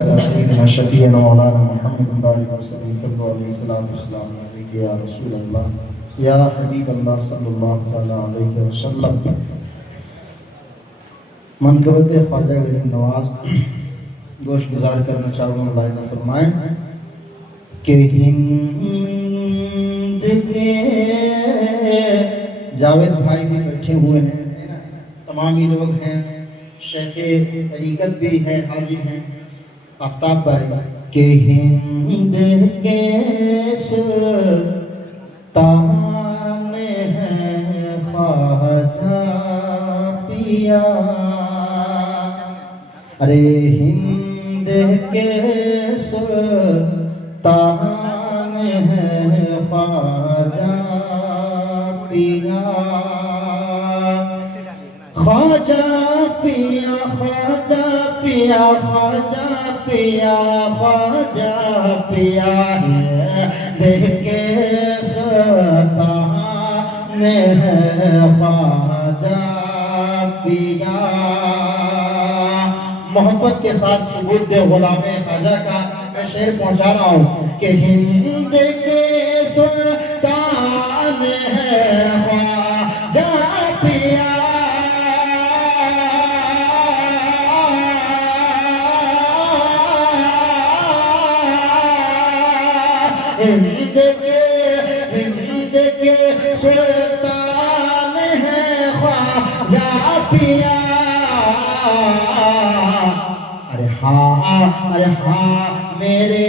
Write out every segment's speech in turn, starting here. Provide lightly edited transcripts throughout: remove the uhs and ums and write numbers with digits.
سيدنا شفيعنا ومولانا محمد وعلى آله وصحبه صلوا عليه الصلاة والسلام عليك يا رسول الله يا حبيب الله صلى الله عليه وسلم. منقبت خواجہ غریب نواز گوش گزار کرنا چاہوں گا. ملاحظہ فرمائیں کہ ہند کے جاوید بھائی بھی بیٹھے ہوئے ہیں, تمام ہی لوگ ہیں, شیخ طریقت بھی ہے, حاضر ہیں آفتاب بھائی. کہ ہند کے سلطان ہیں خواجہ پیا, ارے ہند کے سلطان ہیں خواجہ پیا. خواجہ پیا خواجہ پیا خواجہ پیا خواجہ پیا ہے دیکھ کے سلطان ہے خواجہ پیا. محبت کے ساتھ ثبوت دے غلام خواجہ کا میں شعر پہنچا رہا ہوں کہ ہند کے سلطان ہے خواجہ پیا. ہند کے سلطان ہے خواجہ پیا. ارے ہاں میرے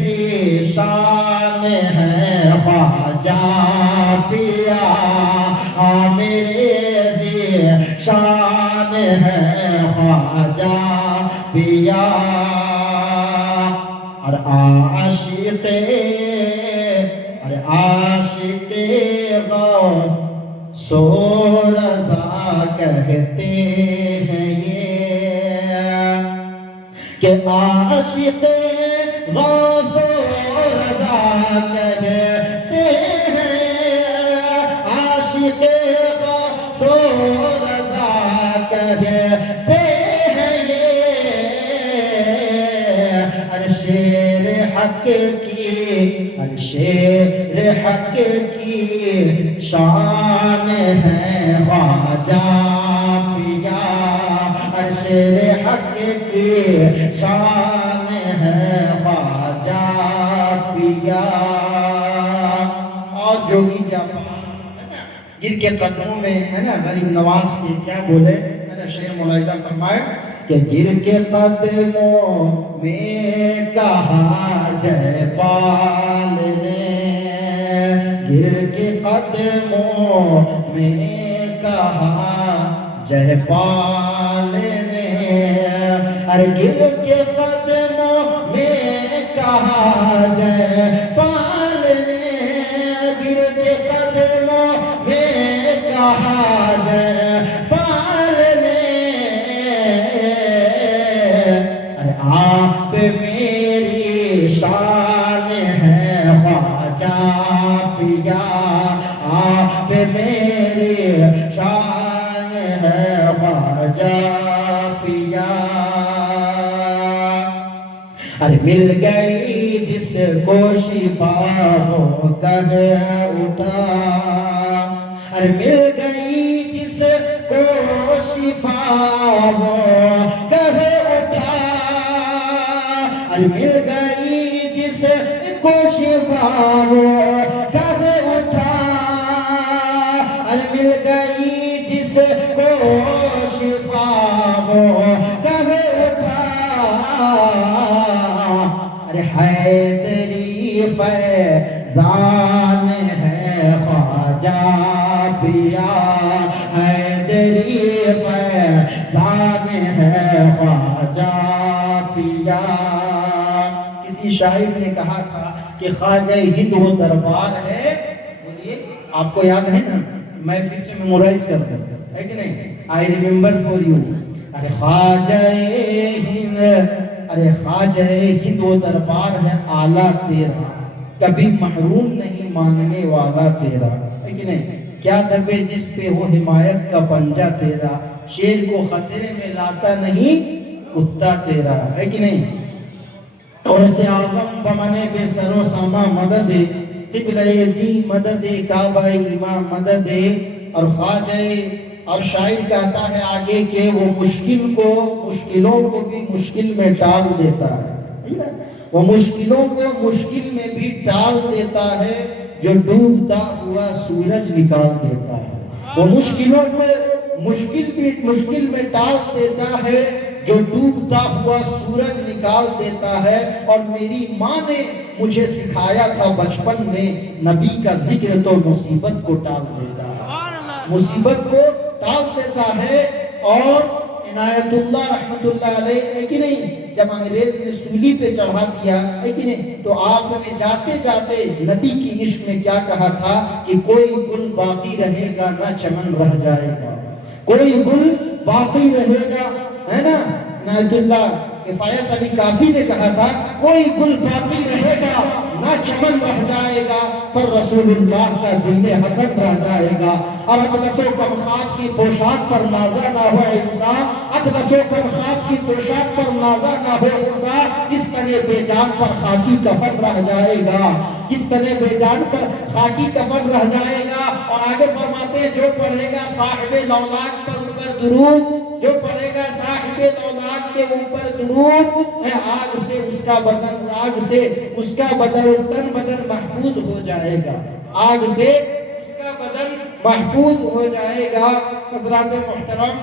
ذیشان ہے خواجہ پیا. ہاں میرے ذیشان ہے خواجہ پیا. اور عاشق غوث و رضا کہتے ہیں یہ, کہ عاشق غوث و رضا کہتے ہیں, عاشق غوث و رضا کہتے ہیں یہ. شیر حق کی شان ہے خواجہ پیا. شیر حق کی شان ہے خواجہ پیا. اور جوگی جاپان جن کے قدموں میں ہے نا غریب نواز کے کیا بولے ہے نا, شعر ملاحظہ فرمائے کہ گر کے قدموں میں کہا جے پال نے, گر کے قدموں میں کہا جے پال نے. ارے گر کے قدموں میں کہا جے پال نے, گر کے قدموں میں کہا جے پال نے. آپ میری شان ہے خواجہ پیا. آپ میری شان ہے خواجہ پیا. ارے مل گئی جس کو شفا وہ کہہ اٹھا, ارے مل گئی جس کو شفا وہ کہہ اٹھا. مل گئی جس کو شفا وہ کہہ اٹھا. مل گئی جس کو شفا وہ کہہ اٹھا. ارے حیدری فیضان ہے خواجہ پیا. حیدری فیضان ہے خواجہ پیا. کسی شاعر نے کہا تھا کہ خواجہ ہند وہ دربار ہے, بولیے آپ کو یاد ہے نا, میں پھر سے میمورائز کرتا ہوں ہے کہ نہیں, آئی ریممبر فور یو. ارے خواجہ ہند وہ دربار ہے اعلیٰ تیرا, کبھی محروم نہیں ماننے والا تیرا, ہے کہ نہیں. کیا دبے جس پہ ہو حمایت کا پنجہ تیرا, شیر کو خطرے میں لاتا نہیں کتا تیرا, ہے کہ نہیں. غوث اعظم بمنے بے سر و ساما مدد قبلہ دی مدد کعبہ ایمان مدد اور خواجہ اور شاعر کہتا ہے آگے کہ وہ مشکلوں کو بھی مشکل میں ٹال دیتا ہے، وہ مشکلوں کو مشکل میں بھی ٹال دیتا ہے، جو ڈوبتا ہوا سورج نکال دیتا ہے۔ وہ مشکلوں کو مشکل میں ٹال دیتا ہے، جو ڈوبتا ہوا سورج نکال دیتا ہے۔ اور میری ماں نے مجھے سکھایا تھا بچپن میں، نبی کا ذکر تو مصیبت کو ٹال دیتا ہے، مصیبت کو ٹال دیتا ہے۔ اور عنایت اللہ رحمت اللہ علیہ ہے کہ نہیں، جب انگریز نے سولی پہ چڑھا دیا ہے کہ نہیں، تو آپ نے جاتے جاتے نبی کی عشق میں کیا کہا تھا کہ کوئی گل باقی رہے گا نہ چمن رہ جائے گا، کوئی گل باقی رہے گا، ہے نا۔ عنایت اللہ کفایت علی کافی نے کہا تھا کوئی گل باقی رہے گا نہ چمن رہ جائے گا، پر رسول اللہ کا دل حسن رہ جائے گا۔ اور اطلس و کمخات کی پوشاک پر نازا نہ ہو انسان، اطلس و کمخات کی پوشاک پر نازا نہ ہو انسان، اس طرح بے جان پر خاکی کفن رہ جائے گا، اس طرح بے جان پر خاکی کفن رہ جائے گا۔ اور آگے فرماتے ہیں جو پڑھے گا صاحب لولاک پر اوپر درود، جو پڑھے گا صاحب لولاک کے اوپر درود، آگ سے اس کا بدن، آگ سے اس کا بدن محفوظ ہو جائے گا، آگ سے اس کا بدن محفوظ ہو جائے گا۔ حضرات محترم،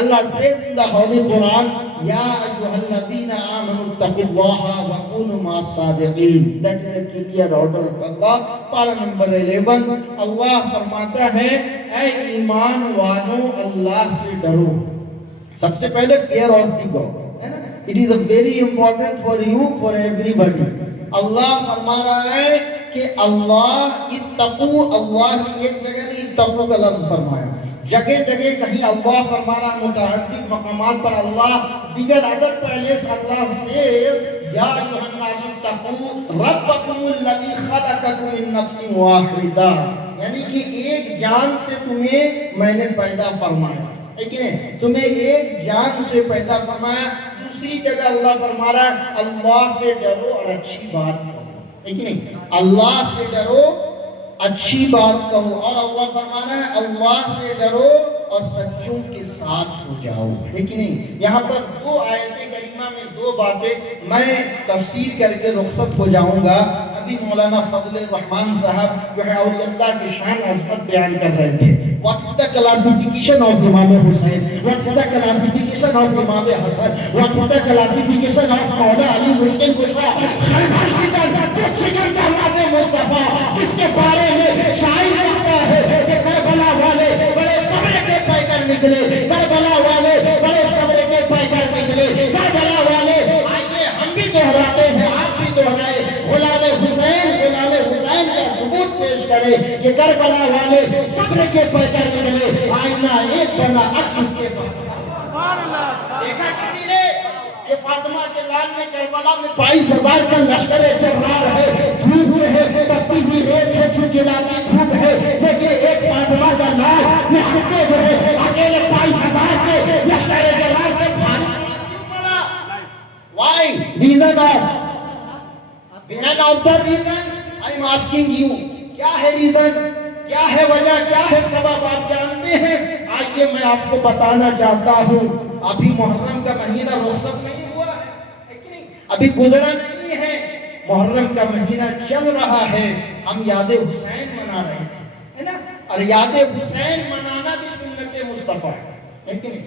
اللہ سے زندہ ہولی قرآن، یا ایھا الذین آمنوا اتقوا اللہ وکونوا مع الصادقین، that is a clear order of Allah. پارہ نمبر 11 اللہ فرماتا ہے اے ایمان والوں اللہ سے ڈرو۔ سب سے پہلے fear of the God، ہے نا، it is a very important for you, for everybody۔ اللہ فرما رہا ہے کہ اللہ اتقو، اللہ نے ایک جگہ نہیں اتقو کا لفظ فرمایا، جگہ جگہ کہیں اللہ فرما رہا، متعدد مقامات پر اللہ، دیگر ادر پہلے سے اللہ سے یا ایھا الناس اتقو ربکم الذی خلقکم من نفس واحدہ، یعنی کہ ایک جان سے تمہیں میں نے پیدا فرمایا، لیکن تمہیں ایک جان سے پیدا فرمایا۔ دوسری جگہ اللہ فرما رہا ہے اللہ سے ڈرو اور اچھی بات کرو، لیکن اللہ سے ڈرو اچھی بات کہو، اور اللہ فرما رہا ہے اللہ سے ڈرو اور سچوں کے ساتھ ہو جاؤ، ہے کہ نہیں۔ یہاں پر دو آیت کریمہ میں دو باتیں میں تفسیر کر کے رخصت ہو جاؤں گا۔ ابھی مولانا فضل الرحمان صاحب جو ہے اولیاء اللہ کی شان عظمت بیان کر رہے تھے۔ What is the classification of Imam Hussain? What is the classification of Imam Hassan? What is the classification of مولا علی مشکل کشا خیبر شکن کچھ شکن کا ماتے مصطفیٰ، جس کے بارے میں شاعر کہتا ہے کہ کربلا والے بڑے صبر کے پیکر نکلے، کربلا والے بڑے صبر کے پیکر نکلے، کربلا والے۔ آئیے ہم بھی دہراتے ہیں، آپ بھی دہرائے، غلام حسین کا ثبوت پیش کرے کہ کربلا والے صبر کے پیکر نکلے، آئینہ ایک بنا عکس اس کے بعد۔ دیکھا کسی نے کہ فاطمہ کے لال میں کربلا میں 22,000 کا لشکر جرار ہے، دھوپ جو ہے تپتی ہوئی ریت ہے، چلچلاتی دھوپ ہے، لیکن ایک فاطمہ کا لال میں حقے جو ہے اکیلے 22,000 کے لشکر جرار کے بھاری کیوں پڑا؟ Why? Reason of behind of the reason I am asking you، کیا ہے ریزن، کیا ہے وجہ، کیا ہے سبب، آپ جانتے ہیں؟ آئیے میں آپ کو بتانا چاہتا ہوں۔ ابھی محرم کا مہینہ رخصت نہیں ہوا ہے، ابھی گزرا نہیں ہے، محرم کا مہینہ چل رہا ہے، ہم یاد حسین منا رہے ہیں نا، اور یاد حسین منانا بھی سنت مصطفیٰ ہے،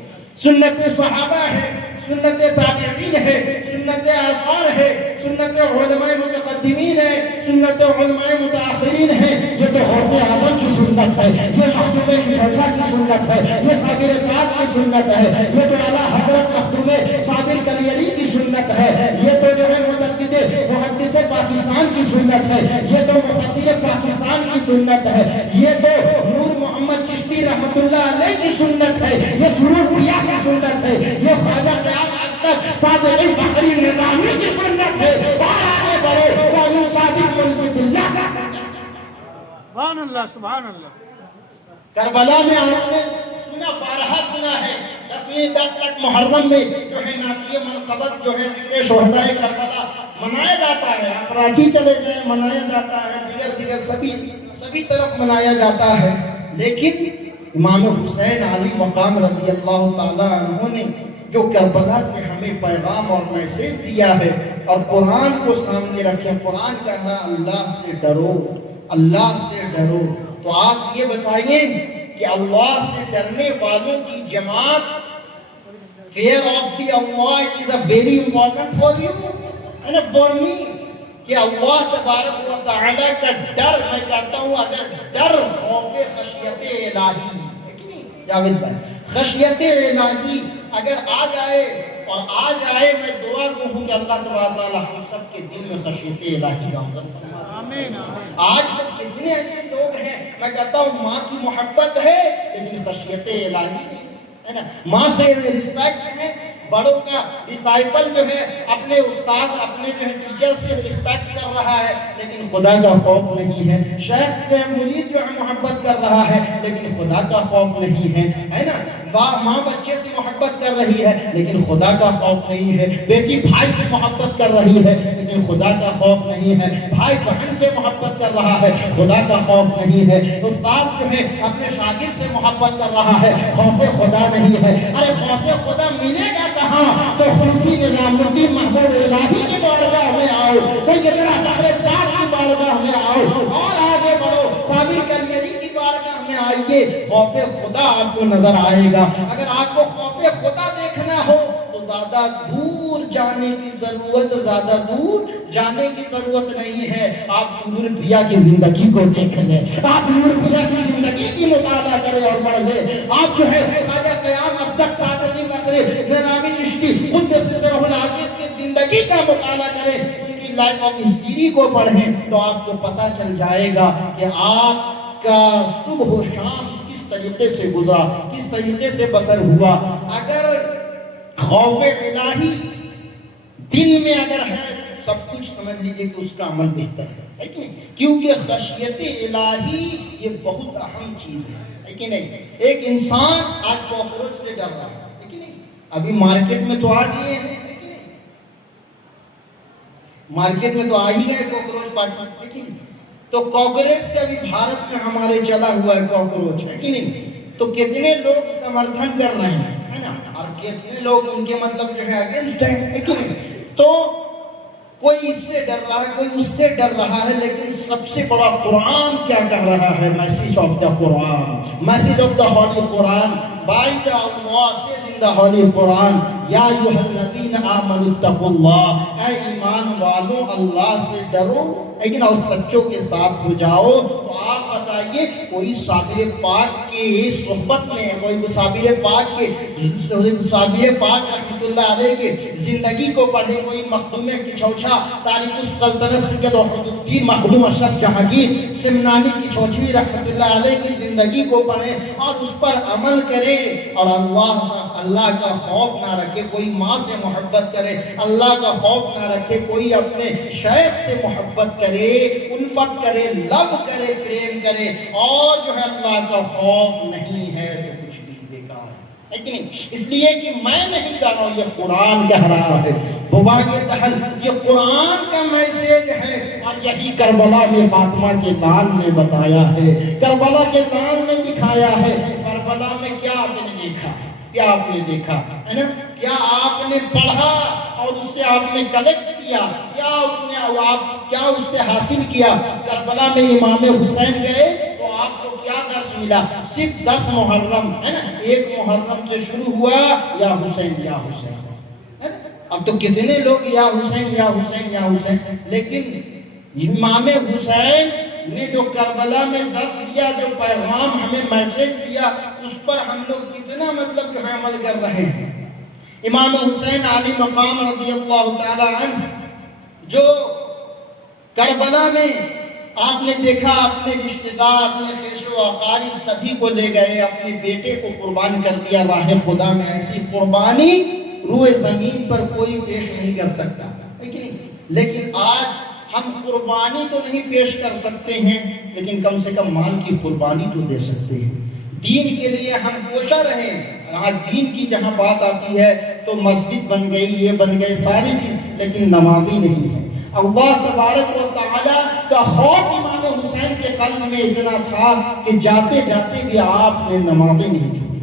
سنت صحابہ ہے، سنت تابعین ہے، سنت آثار ہے، سنت علماء متقدمین ہے، سنت علماء متاخرین ہے۔ یہ تو غوث اعظم کی سنت ہے، یہ مخدوم خواجہ کی سنت ہے، یہ صابر پاک کی سنت ہے، یہ تو اعلیٰ حضرت مخدوم صابر کلیلی کی سنت ہے، یہ تو جو ہے محدث پاکستان کی سنت ہے، یہ تو مفسر پاکستان کی سنت ہے، یہ تو نور محمد چشتی رحمت اللہ علیہ کی سنت ہے، یہ سرور پیا کی سنت ہے، یہ خواجہ قیام تک صادق فخری نظامی کی سنت ہے۔ اور آگے بڑھے قانون صادق منصف اللہ کا، سبحان اللہ سبحان اللہ۔ کربلا میں آپ نے سنا، بارہا سنا ہے، 10 تک محرم میں جو ہے نعتیہ منقبت جو ہے ذکر شہدائے کربلا منایا جاتا ہے. آپ کراچی چلے جائیں منایا جاتا ہے، دیگر سبھی طرف منایا جاتا ہے. لیکن امام حسین علی مقام رضی اللہ تعالیٰ عنہ نے جو کربلا سے ہمیں پیغام اور میسیج دیا ہے اور قرآن کو سامنے رکھے، قرآن کہہ رہا اللہ سے ڈرو، اللہ سے ڈرو. تو آپ یہ بتائیے کہ اللہ سے ڈرنے والوں کی جماعت، fear of the Allah is a very important for you and for me. کہ اللہ تبارک و تعالیٰ کا ڈر میں کہتا ہوں، اگر ڈر خوف خشیت الہی، جاوید بھائی، خشیت الہی اگر آ جائے میں دعا کروں کہ اللہ تبارک و تعالیٰ ہم سب کے دل میں خشیت الہی نازل فرمائے. آج تک کتنے ایسے لوگ ہیں، میں کہتا ہوں ماں کی محبت ہے لیکن خشیت الہی ہے نا، ماں سے رسپیکٹ ہے، بڑوں کا ڈسائپل جو ہے اپنے استاد اپنے جو ہے ٹیچر سے رسپیکٹ کر رہا ہے لیکن خدا کا خوف نہیں ہے. شیخ سے مرید جو ہے محبت کر رہا ہے لیکن خدا کا خوف نہیں ہے نا. ماں بچے سے محبت کر رہی ہے لیکن خدا کا خوف نہیں ہے. بیٹی بھائی سے محبت کر رہی ہے لیکن خدا کا خوف نہیں ہے. بھائی بہن سے محبت کر رہا ہے، خدا کا خوف نہیں ہے. استاد جو ہے اپنے شاگرد سے محبت کر رہا ہے، خوف خدا نہیں ہے. ارے خوف خدا ملے گا کہاں؟ تو صوفی نظام الدین محبوب الہی کی بارگاہ میں آؤ، سیدنا بحر پاک کی بارگاہ میں آؤ اور آگے بڑھو، صابر کلیری کی بارگاہ میں آئیے، خوف خدا آپ کو نظر آئے گا. اگر آپ کو خوف خدا دیکھنا ہو تو زیادہ دور جانے کی ضرورت نہیں ہے. آپ نور پیا کی زندگی کو دیکھ لیں، آپ نور پیا کی زندگی کی مطالعہ کریں اور پڑھ لیں. آپ جو ہے خواجہ قیام ازدق سعادتی مغرب نظامی چشتی قدس سرہ العزیز کی زندگی کا مطالعہ کریں، ان کی لائف آف ہسٹری کو پڑھیں تو آپ کو پتہ چل جائے گا کہ آپ کا صبح و شام کس طریقے سے گزرا، کس طریقے سے بسر ہوا. اگر خوف الہی دل میں اگر ہے سب کچھ سمجھ لیجئے کہ اس کا عمل بہتر ہے کہ نہیں؟ کیونکہ خشیت الہی یہ بہت اہم چیز ہے کہ نہیں. ایک انسان آج کاکروچ سے ڈر رہا ہے کہ نہیں، ابھی مارکیٹ میں تو آ گئے ہیں کہ نہیں، مارکیٹ میں تو آ ہی گئے کاکروچ پارٹی ہے کہ نہیں. تو کاکروچ سے ابھی بھارت میں ہمارے چلا ہوا ہے کاکروچ ہے کہ نہیں. تو کتنے لوگ سمرتھن کر رہے ہیں ہے نا، اور کتنے لوگ ان کے مطلب جو ہے اگینسٹ ہے کہ نہیں. تو کوئی اس سے ڈر رہا ہے، کوئی اس سے ڈر رہا ہے، لیکن سب سے بڑا قرآن کیا کہہ رہا ہے؟ Message of the Quran, message of the holy Quran, by the Allah سے زندہ ہولی قرآن. یا ایھا الذین آمنوا اتقوا اللہ، اے ایمان والوں اللہ سے ڈرو لیکن اور سچوں کے ساتھ ہو جاؤ. تو آپ بتائیے کوئی صابر پاک کے صحبت میں، کوئی صابر پاک رحمت اللہ علیہ کے زندگی کو پڑھے، کوئی مخدوم کچھوچھا تاریخ السلطنت سید وحید الدین مخدوم اشرف جہانگیر سمنانی کچھوچھوی رحمت اللہ علیہ کی زندگی کو پڑھے اور اس پر عمل کرے اور اللہ کا خوف نہ رکھے، کوئی ماں سے محبت کرے، اللہ کا خوف نہ رکھے، کوئی اپنے شیخ سے محبت کرے، الفت کرے، لو کرے، پریم کرے اور جو ہے اللہ کا خوف نہیں ہے تو کچھ بھی بیکار ہے کہ نہیں. اس لیے کہ میں نہیں کہہ رہا ہوں، یہ قرآن کہہ رہا ہے. بوا کے دہل یہ قرآن کا میسیج ہے اور یہی کربلا میں فاطمہ کے لال نے بتایا ہے، کربلا کے لال نے دکھایا ہے. کربلا میں کیا آپ نے دیکھا، کیا آپ نے دیکھا ہے نا، کیا آپ نے پڑھا اور اس سے آپ نے کلیکٹ کیا، کیا اس سے حاصل کیا. کربلا میں امام حسین گئے تو آپ کو کیا درس ملا؟ صرف 10 محرم ہے نا، 1 محرم سے شروع ہوا یا حسین یا حسین. اب تو کتنے لوگ یا حسین یا حسین یا حسین، لیکن امام حسین نے جو کربلا میں درس دیا، جو پیغام ہمیں میسیج دیا، اس پر ہم لوگ کتنا مطلب جو ہے عمل کر رہے ہیں. امام حسین علی مقام رضی اللہ تعالی عنہ جو کربلا میں آپ نے دیکھا اپنے رشتہ دار، اپنے خیش و اقارب سبھی کو لے گئے، اپنے بیٹے کو قربان کر دیا راہ خدا میں. ایسی قربانی روئے زمین پر کوئی پیش نہیں کر سکتا لیکن آج ہم قربانی تو نہیں پیش کر سکتے ہیں لیکن کم سے کم مال کی قربانی تو دے سکتے ہیں. دین کے لیے ہم کوشاں رہیں. آج دین کی جہاں بات آتی ہے تو مسجد بن گئی، یہ بن گئی، ساری چیز، لیکن نمازی نہیں ہے. اللہ تبارک و تعالیٰ کا خوف امام حسین کے قلب میں اتنا تھا کہ جاتے جاتے بھی آپ نے نمازیں نہیں چھوڑی.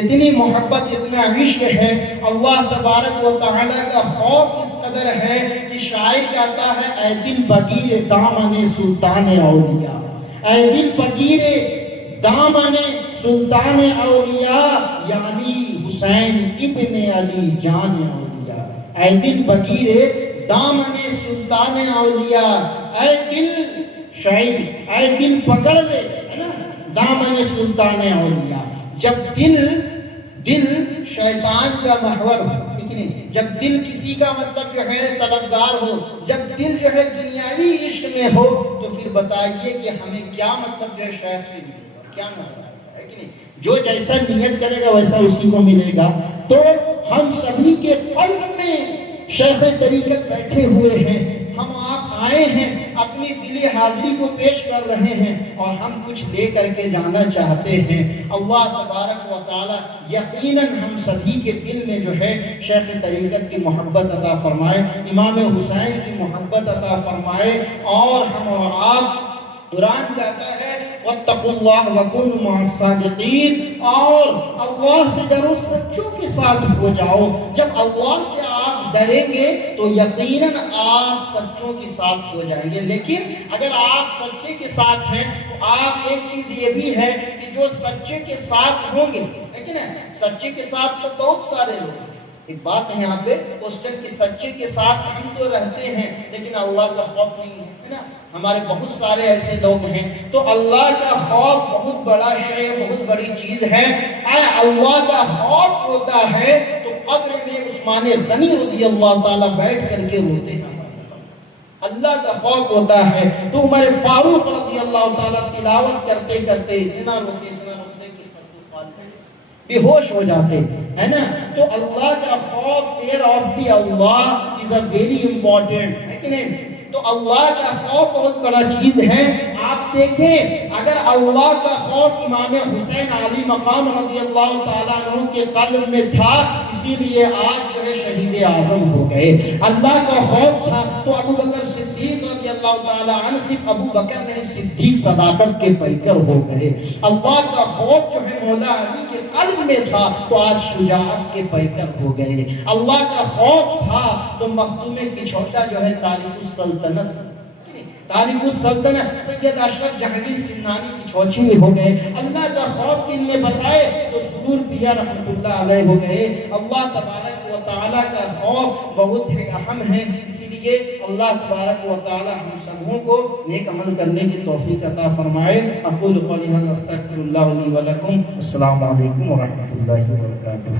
اتنی محبت، اتنا عشق ہے. اللہ تبارک و تعالیٰ کا خوف اس قدر ہے کہ شاعر کہتا ہے اے دل بگیر دامن سلطان اولیاء، اے دل بگیر دامن سلطان اولیاء، یعنی حسین ابن علی جان اولیاء. اے دل بگیر دامن سلطان اولیاء، اے دل شاعر، اے دل پکڑ لے، ہے نا، دامن سلطان اولیاء. جب دل شیطان کا محور ہو، ٹھیک نہیں، جب دل کسی کا مطلب جو ہے طلبگار ہو، جب دل جو ہے دنیاوی عشق میں ہو، تو پھر بتائیے کہ ہمیں کیا مطلب جو ہے شیخ سے ملے گا، کیا مطلب ہے کہ نہیں. جو جیسا نیت کرے گا ویسا اسی کو ملے گا. تو ہم سبھی کے قلب میں شیخ طریقت بیٹھے ہوئے ہیں. ہم آپ آئے ہیں، اپنی دلی حاضری کو پیش کر رہے ہیں اور ہم کچھ لے کر کے جانا چاہتے ہیں. اللہ تبارک و تعالی یقیناً ہم سبھی کے دل میں جو ہے شیخ طریقت کی محبت عطا فرمائے، امام حسین کی محبت عطا فرمائے. اور ہم اور آپ، قرآن کہتا ہے وَاتَّقُوا اللَّهَ وَكُونُوا مَعَ الصَّادِقِينَ، اور اللہ سے ڈرو، سچوں کے ساتھ ہو جاؤ. جب اللہ سے آپ ڈریں گے تو یقیناً آپ سچوں کے ساتھ ہو جائیں گے. لیکن اگر آپ سچے کے ساتھ ہیں تو آپ، ایک چیز یہ بھی ہے کہ جو سچے کے ساتھ ہوں گے، لیکن سچے کے ساتھ تو بہت سارے لوگ ہیں. ایک بات ہے یہاں پہ کوسچن کہ سچے کے ساتھ ہم تو رہتے ہیں لیکن اللہ کا خوف نہیں ہے نا. ہمارے بہت سارے ایسے لوگ ہیں. تو اللہ کا خوف بہت بڑا شے، بہت بڑی چیز ہے. اے اللہ کا خوف ہوتا ہے تو قبر میں عثمان غنی رضی اللہ تعالیٰ بیٹھ کر کے روتے ہیں. اللہ کا خوف ہوتا ہے تو عمر فاروق رضی اللہ تعالیٰ تلاوت کرتے کرتے اتنا روتے کہ بے ہوش ہو جاتے ہے نا. تو اللہ کا خوف، fear of the Allah is a very important، ہے کہ نہیں. تو اللہ کا خوف بہت بڑا چیز ہے. آپ دیکھیں اگر اللہ کا خوف امام حسین علی مقام رضی اللہ تعالیٰ عنہ کے قلب میں تھا، اسی لیے آج جو ہے شہید اعظم ہو گئے. اللہ کا خوف تھا تو ابو بکر صدیق رضی اللہ تعالیٰ عنہ، صرف ابو بکر نہیں صدیق صداقت کے پیکر ہو گئے. اللہ کا خوف جو ہے مولا علی کے قلب میں تھا تو آج شجاعت کے پیکر ہو گئے. اللہ کا خوف تھا تو مخدوم کچھوٹا جو ہے تاریخ السلطنت سید اشرف جہانگیر سمنانی کی چھوچی ہو گئے. اللہ کا خوف دل میں بسائے تو سرور پیا رحمت اللہ علیہ ہو گئے. اللہ تبارک و تعالیٰ کا خوف بہت ہی اہم ہے. اسی لیے اللہ تبارک و تعالیٰ ہم سبوں کو نیک عمل کرنے کی توفیق عطا فرمائے. اقول قولی ھذا استغفر اللہ لی ولکم. السلام علیکم ورحمۃ اللہ وبرکاتہ.